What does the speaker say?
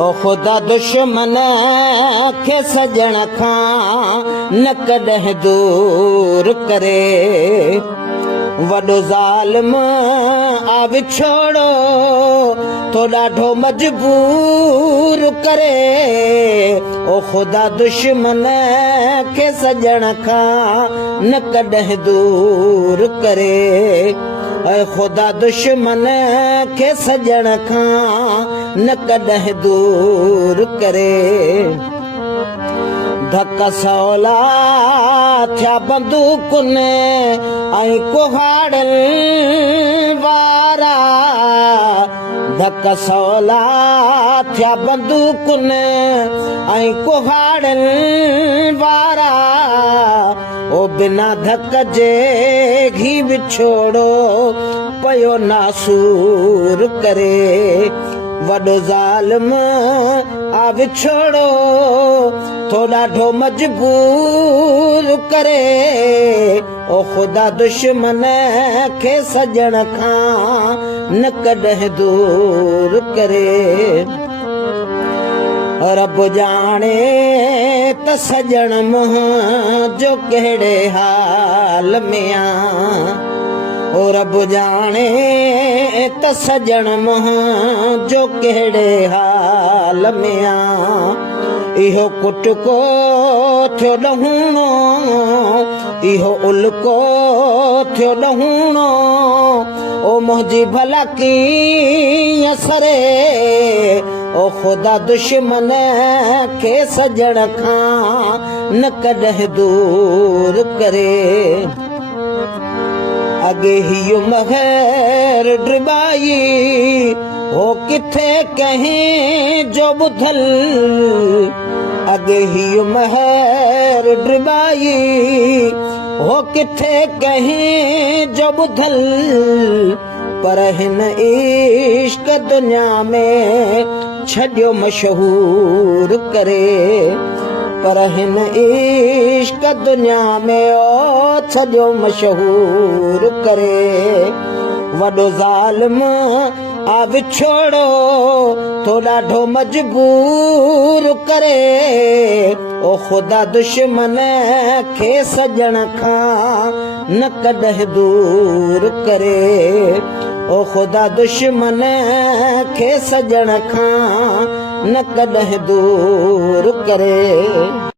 ओ ख़ुदा दुश्मन खे सजण खां न कॾहिं दूर करे वॾो ज़ालिम आ विछोड़ो तो ॾाढो मजबूर करे ओ ख़ुदा दुश्मन खे सजण खां न कॾहिं दूर करे ऐं ख़ुदा दुश्मन खे सजण खां न कॾहिं दूर करे धक सवला थिया बंदूकुनि ऐं कुहाड़नि वारा धक सवला थिया बंदूकुनि ऐं कुहाड़नि वारा ओ बिना धक जे घी विछोड़ो पयो नासूर करे वॾो ज़ालिम आ विछोड़ो तो ॾाढो मजबूर करे ओ ख़ुदा दुश्मन खे सजण खां न कॾहिं दूर करे रब जाने त सजण मुंहिंजो कहिड़े हाल में आ ओ रब जाने त सजण मुंहिंजो कहिड़े हाल में आ इहो कुटको थियो ॾहूणो इहो उल्को थियो ॾहूणो ओ मुंहिंजी भला कीअं सरे ओ ख़ुदा दुश्मन खे सजण खां न कॾहिं दूर करे अॻे हीअ महर ड्रिबाई हो किथे कंहिं जो ॿुधल अॻे हीअ महर ड्रिबाई हो किथे कंहिं जो ॿुधल पर हिन इश्क दुनिया में छॾियो मशहूर करे पर हिन इश्क दुनिया में ओ छॾियो मशहूर करे वॾो ज़ालिम आ विछोड़ो तो ॾाढो मजबूर करे ओ ख़ुदा दुश्मन खे सजण खां न कॾहिं दूर करे ओ ख़ुदा दुश्मन खे सजण खां न कॾहिं दूर करे